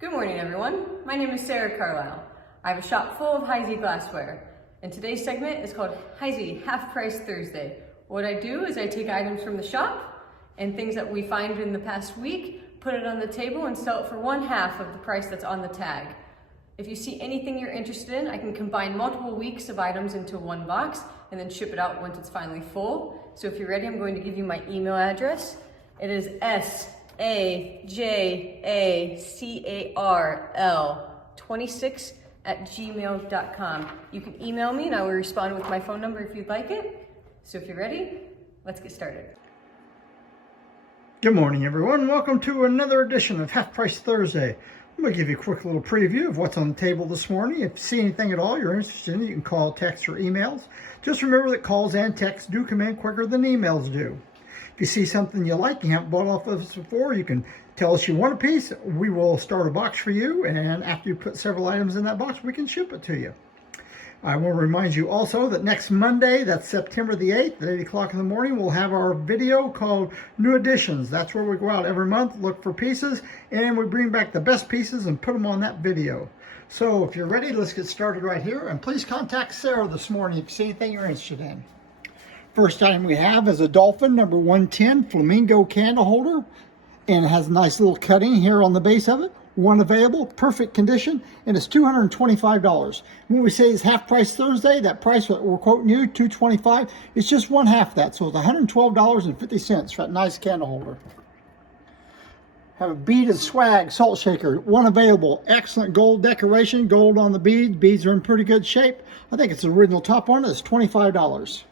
Good morning, everyone. My name is Sarah Carlisle. I have a shop full of Heisey glassware, and today's segment is called Heisey Half Price Thursday. What I do is I take items from the shop and things that we find in the past week, put it on the table and sell it for 1/2 of the price that's on the tag. If you see anything you're interested in, I can combine multiple weeks of items into one box and then ship it out once it's finally full. So if you're ready, I'm going to give you my email address. It is sajacarl26@gmail.com. You can email me and I will respond with my phone number if you'd like it. So if you're ready, let's get started. Good morning, everyone. Welcome to another edition of Half Price Thursday. I'm going to give you a quick little preview of what's on the table this morning. If you see anything at all you're interested in, you can call, text, or emails. Just remember that calls and texts do come in quicker than emails do. If you see something you like, you haven't bought off of us before, you can tell us you want a piece. We will start a box for you, and after you put several items in that box, we can ship it to you. I want to remind you also that next Monday, that's September the 8th at 8 o'clock in the morning, we'll have our video called New Editions. That's where we go out every month, look for pieces, and we bring back the best pieces and put them on that video. So if you're ready, let's get started right here. And please contact Sarah this morning if you see anything you're interested in. First item we have is a Dolphin number 110 Flamingo candle holder, and it has a nice little cutting here on the base of it. One available, perfect condition, and it's $225. When we say it's half price Thursday, that price that we're quoting you, $225, it's just 1/2 that, so it's $112.50 for that nice candle holder. Have a beaded swag salt shaker, one available, excellent gold decoration, gold on the beads. Beads are in pretty good shape. I think it's the original top one, it's $25.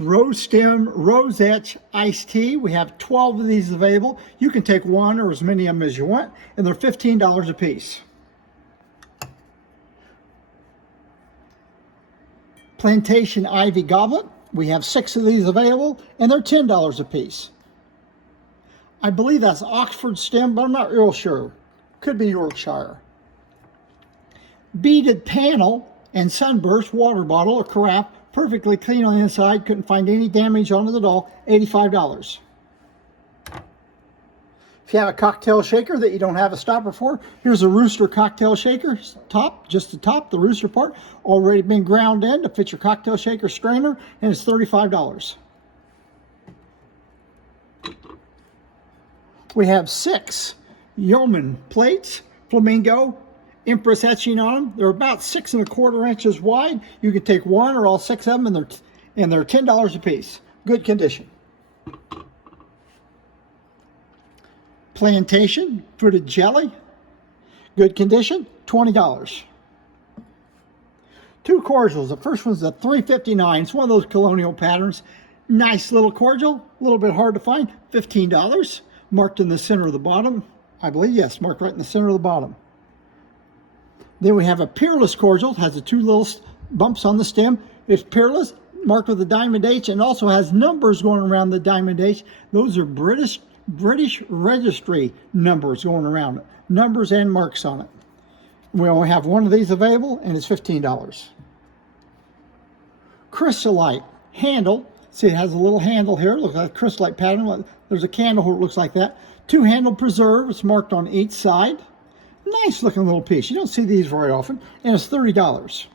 Rose stem rosette iced tea. We have 12 of these available. You can take one or as many of them as you want, and they're $15 a piece. Plantation ivy goblet. We have 6 of these available, and they're $10 a piece. I believe that's Oxford stem, but I'm not real sure. Could be Yorkshire. Beaded panel and sunburst water bottle or carafe. Perfectly clean on the inside, couldn't find any damage on it at all, $85. If you have a cocktail shaker that you don't have a stopper for, here's a Rooster cocktail shaker top, just the top, the Rooster part, already been ground in to fit your cocktail shaker strainer, and it's $35. We have 6 Yeoman plates, Flamingo, Empress etching on them. They're about 6 1/4 inches wide. You can take one or all 6 of them, and they're $10 a piece. Good condition. Plantation fruited jelly, good condition, $20. 2 cordials. The first one's a 359. It's one of those colonial patterns. Nice little cordial, a little bit hard to find, $15. Marked in the center of the bottom. I believe, yes, marked right in the center of the bottom. Then we have a Peerless cordial, has the 2 little bumps on the stem. It's Peerless, marked with a diamond H, and also has numbers going around the diamond H. Those are British registry numbers going around it. Numbers and marks on it. We only have one of these available, and it's $15. Chrysolite handle. See, it has a little handle here. It looks like a chrysolite pattern. There's a candle holder that looks like that. 2 handle preserves marked on each side. Nice looking little piece. You don't see these very often, and it's $30.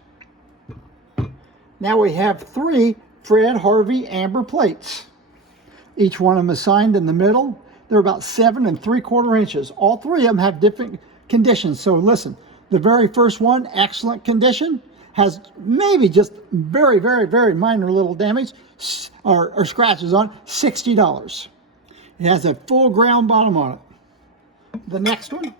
Now we have 3 Fred Harvey amber plates. Each one of them is signed in the middle. They're about 7 3/4 inches. All 3 of them have different conditions. So listen, the very first one, excellent condition, has maybe just very, very, very minor little damage or scratches on it, $60. It has a full ground bottom on it. The next one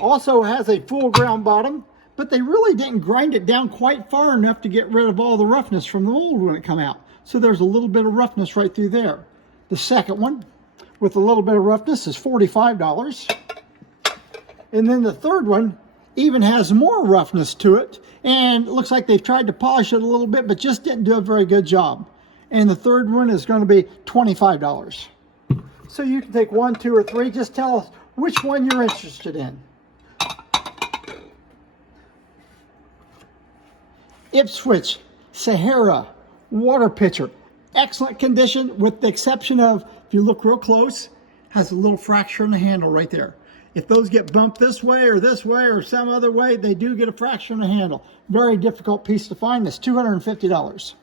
also has a full ground bottom, but they really didn't grind it down quite far enough to get rid of all the roughness from the mold when it come out. So there's a little bit of roughness right through there. The second one with a little bit of roughness is $45. And then the third one even has more roughness to it, and it looks like they've tried to polish it a little bit, but just didn't do a very good job. And the third one is going to be $25. So you can take 1, 2, or 3. Just tell us which one you're interested in. Ipswich Sahara water pitcher. Excellent condition with the exception of, if you look real close, has a little fracture in the handle right there. If those get bumped this way or some other way, they do get a fracture in the handle. Very difficult piece to find. That's $250.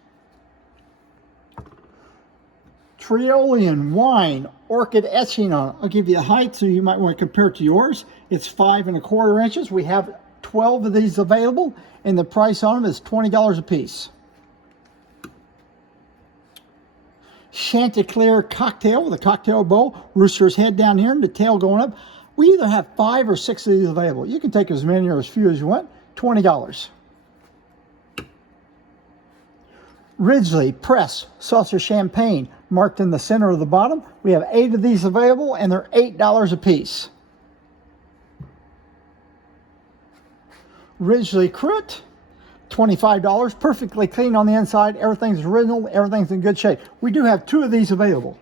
Triolean wine orchid etching on it. I'll give you the height so you might want to compare it to yours. It's 5 1/4 inches. We have 12 of these available, and the price on them is $20 a piece. Chanticleer cocktail with a cocktail bowl, rooster's head down here and the tail going up. We either have 5 or 6 of these available. You can take as many or as few as you want. $20. Ridgely Press Saucer Champagne, marked in the center of the bottom. We have 8 of these available, and they're $8 a piece. Ridgely Crit, $25, perfectly clean on the inside. Everything's original, everything's in good shape. We do have 2 of these available.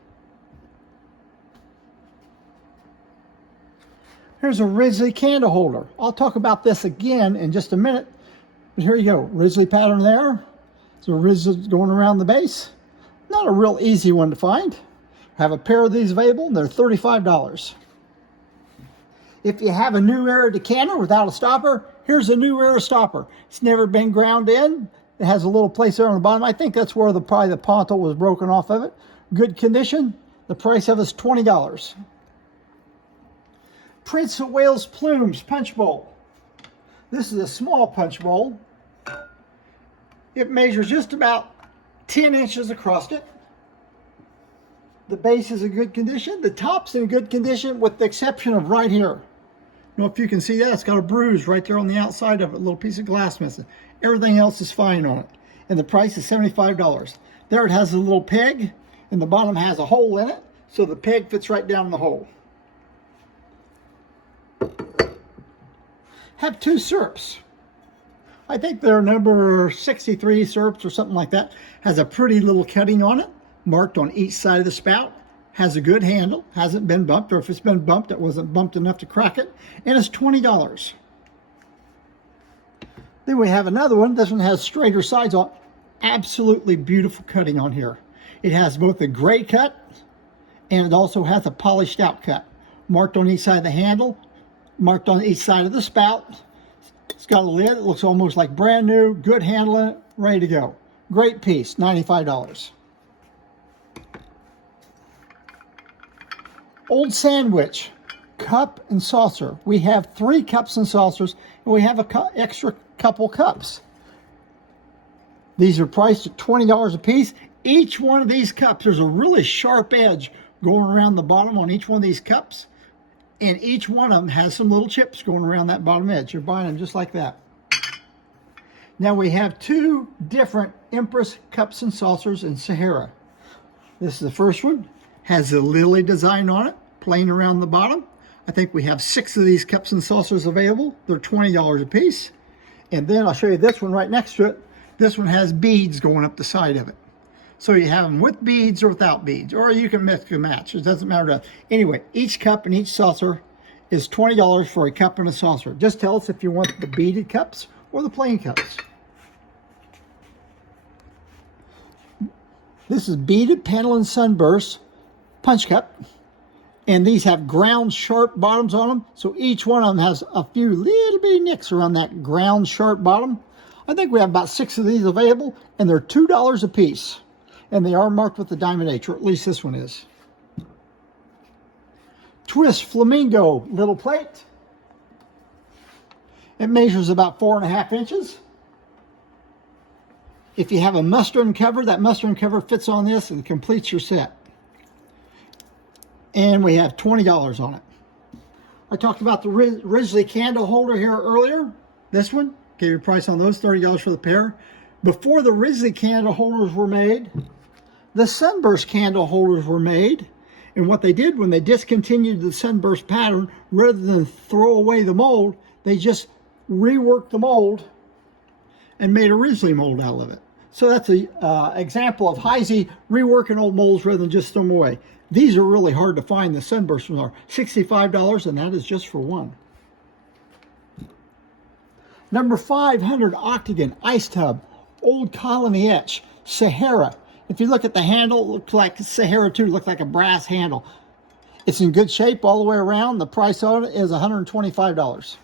Here's a Ridgely candle holder. I'll talk about this again in just a minute, but here you go. Ridgely pattern there. So Ridgely going around the base. Not a real easy one to find. I have a pair of these available, and they're $35. If you have a New Era decanter without a stopper, here's a New Era stopper. It's never been ground in. It has a little place there on the bottom. I think that's where probably the ponto was broken off of it. Good condition. The price of it is $20. Prince of Wales Plumes punch bowl. This is a small punch bowl. It measures just about 10 inches across it. The base is in good condition. The top's in good condition with the exception of right here. I don't know if you can see that. It's got a bruise right there on the outside of it. A little piece of glass missing. Everything else is fine on it. And the price is $75. There it has a little peg, and the bottom has a hole in it. So the peg fits right down in the hole. Have 2 syrups. I think they're number 63 syrups or something like that. Has a pretty little cutting on it, marked on each side of the spout. Has a good handle, hasn't been bumped, or if it's been bumped, it wasn't bumped enough to crack it. And it's $20. Then we have another one. This one has straighter sides on. Absolutely beautiful cutting on here. It has both a gray cut, and it also has a polished out cut. Marked on each side of the handle, marked on each side of the spout. It's got a lid. It looks almost like brand new. Good handling, ready to go. Great piece, $95. Old Sandwich cup and saucer. We have 3 cups and saucers, and we have an extra couple cups. These are priced at $20 a piece. Each one of these cups, there's a really sharp edge going around the bottom on each one of these cups. And each one of them has some little chips going around that bottom edge. You're buying them just like that. Now we have 2 different Empress cups and saucers in Sahara. This is the first one. Has a lily design on it, plain around the bottom. I think we have 6 of these cups and saucers available. They're $20 a piece. And then I'll show you this one right next to it. This one has beads going up the side of it. So you have them with beads or without beads, or you can mix and match. It doesn't matter to us. Anyway, each cup and each saucer is $20 for a cup and a saucer. Just tell us if you want the beaded cups or the plain cups. This is beaded panel and sunburst punch cup. And these have ground sharp bottoms on them. So each one of them has a few little bitty nicks around that ground sharp bottom. I think we have about 6 of these available, and they're $2 a piece. And they are marked with the diamond H, or at least this one is. Twist Flamingo little plate. It measures about 4.5 inches. If you have a mustard cover, that mustard cover fits on this and completes your set. And we have $20 on it. I talked about the Ridgely candle holder here earlier. This one, gave you a price on those, $30 for the pair. Before the Ridgely candle holders were made, the Sunburst candle holders were made. And what they did when they discontinued the Sunburst pattern, rather than throw away the mold, they just reworked the mold and made a Ridgely mold out of it. So that's an example of Heisey reworking old molds rather than just throw them away. These are really hard to find. The Sunburst ones are $65, and that is just for one. Number 500 Octagon Ice Tub, Old Colony Etch, Sahara. If you look at the handle, it looks like Sahara too, looks like a brass handle. It's in good shape all the way around. The price on it is $125.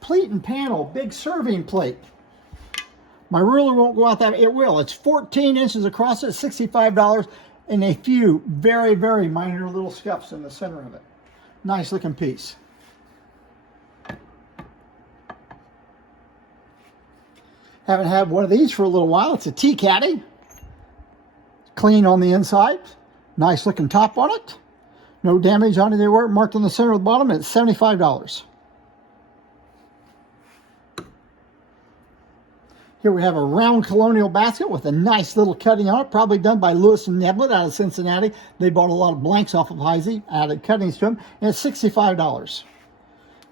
Plate and panel, big serving plate. My ruler won't go out that, it will. It's 14 inches across it, $65, and a few very, very minor little scuffs in the center of it. Nice looking piece. Haven't had one of these for a little while. It's a tea caddy. Clean on the inside. Nice looking top on it. No damage on it anywhere. Marked on the center of the bottom. It's $75. Here we have a round colonial basket with a nice little cutting on it, probably done by Lewis and Neblett out of Cincinnati. They bought a lot of blanks off of Heisey, added cuttings to them, and it's $65.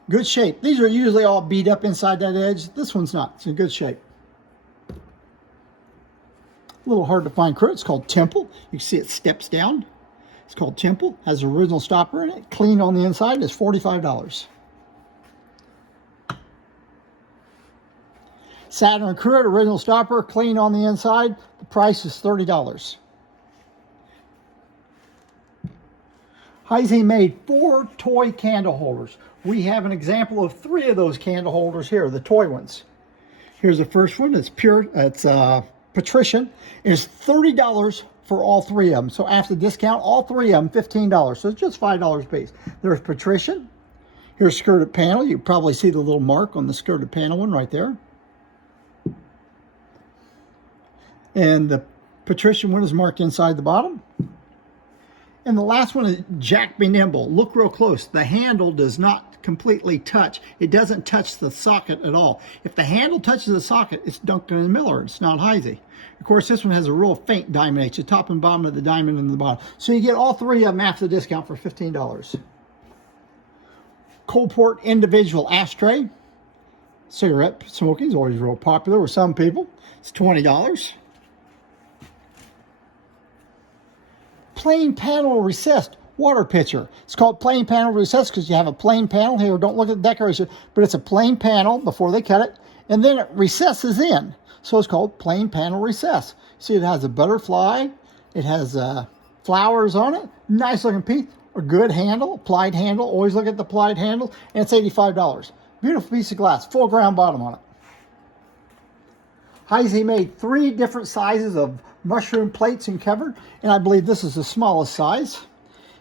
Good shape. These are usually all beat up inside that edge. This one's not. It's in good shape. A little hard to find credit. It's called Temple. You can see it steps down. It's called Temple. Has an original stopper in it. Clean on the inside. It's $45. Saturn Cruet, original stopper, clean on the inside. The price is $30. Heisey made 4 toy candle holders. We have an example of 3 of those candle holders here, the toy ones. Here's the first one. It's pure. It's Patrician. It's $30 for all 3 of them. So after discount, all 3 of them $15. So it's just $5 a piece. There's Patrician. Here's skirted panel. You probably see the little mark on the skirted panel one right there. And the Patrician one is marked inside the bottom. And the last one is Jack Be Nimble. Look real close. The handle does not completely touch. It doesn't touch the socket at all. If the handle touches the socket, it's Duncan & Miller. It's not Heisey. Of course, this one has a real faint diamond H, the top and bottom of the diamond and the bottom. So you get all 3 of them after the discount for $15. Coldport individual ashtray. Cigarette smoking is always real popular with some people. It's $20. Plain panel recessed water pitcher. It's called plain panel recessed because you have a plain panel here. Don't look at the decoration, but it's a plain panel before they cut it, and then it recesses in. So it's called plain panel recess. See, it has a butterfly. It has flowers on it. Nice looking piece. A good handle, plied handle. Always look at the plied handle, and it's $85. Beautiful piece of glass, full ground bottom on it. Heisey made 3 different sizes of mushroom plates and cover, and I believe this is the smallest size.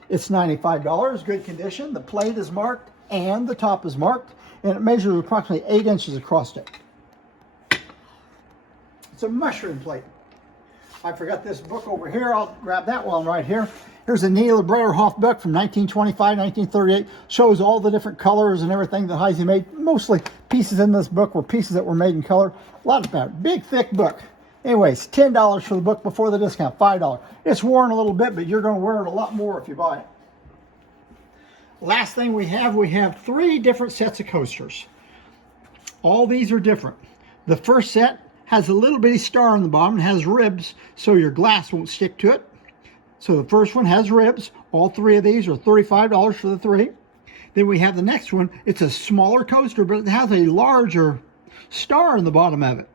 It's $95, good condition. The plate is marked and the top is marked, and it measures approximately 8 inches across it. It's a mushroom plate. I forgot this book over here. I'll grab that one right here. Here's a Neela Brederhoff book from 1925, 1938. Shows all the different colors and everything that Heisey made. Mostly pieces in this book were pieces that were made in color. A lot of that. Big, thick book. Anyways, $10 for the book before the discount, $5. It's worn a little bit, but you're going to wear it a lot more if you buy it. Last thing we have 3 different sets of coasters. All these are different. The first set has a little bitty star on the bottom. It has ribs so your glass won't stick to it. So the first one has ribs. All 3 of these are $35 for the 3. Then we have the next one. It's a smaller coaster, but it has a larger star on the bottom of it.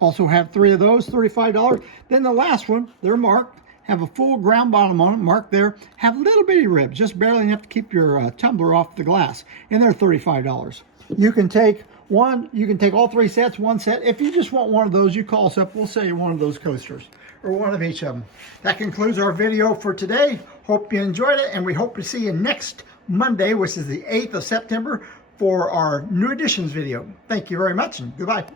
Also have 3 of those, $35. Then the last one, they're marked, have a full ground bottom on it, marked there, have little bitty ribs, just barely enough to keep your tumbler off the glass, and they're $35. You can take all 3 sets, 1 set. If you just want one of those, you call us up, we'll sell you one of those coasters, or one of each of them. That concludes our video for today. Hope you enjoyed it, and we hope to see you next Monday, which is the 8th of September, for our new editions video. Thank you very much, and goodbye.